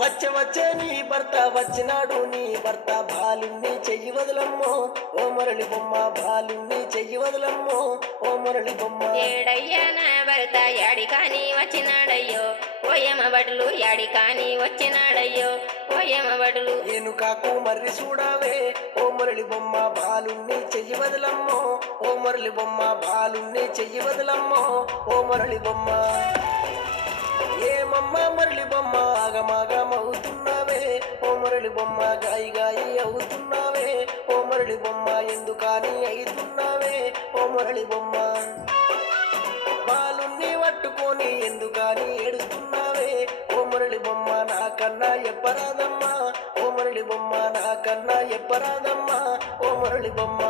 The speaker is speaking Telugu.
వచ్చే నీ భర్త వచ్చినాడు నీ భర్త బాలుణ్ణి చెయ్యి వదలమ్మో ఓ మురళి బొమ్మ బాలుణ్ణి చెయ్యి వదలమ్మో ఓ మురళి బొమ్మ ఏడయ్యా నా భర్త యాడి కాని వచ్చినాడయ్యో ఓయమ బడులు యాడి కాని వచ్చినాడయ్యో ఓయమ బడులు ఏనుకాకు మర్రి చూడావే ఓ మురళి బొమ్మ బాలుణ్ణి చెయ్యి వదలమ్మో ఓ మురళి బొమ్మ బాలుణ్ణి చెయ్యి వదలమ్మో ఓ మురళి బొమ్మ ఏమమ్మ మురళి బొమ్మ ఆగమాగమవుతున్నావే ఓ మురళి బొమ్మ గాయి గాయి అవుతున్నావే ఓ మురళి బొమ్మ ఎందుకని అవుతున్నావే ఓ మురళి బొమ్మ బాలుణ్ణి పట్టుకొని ఎందుకని ఏడుస్తున్నావే ఓ మురళి బొమ్మ నాకన్నా ఎప్పరాదమ్మా ఓ మురళి బొమ్మ నాకన్నా ఎప్పరాదమ్మా ఓ మురళి బొమ్మ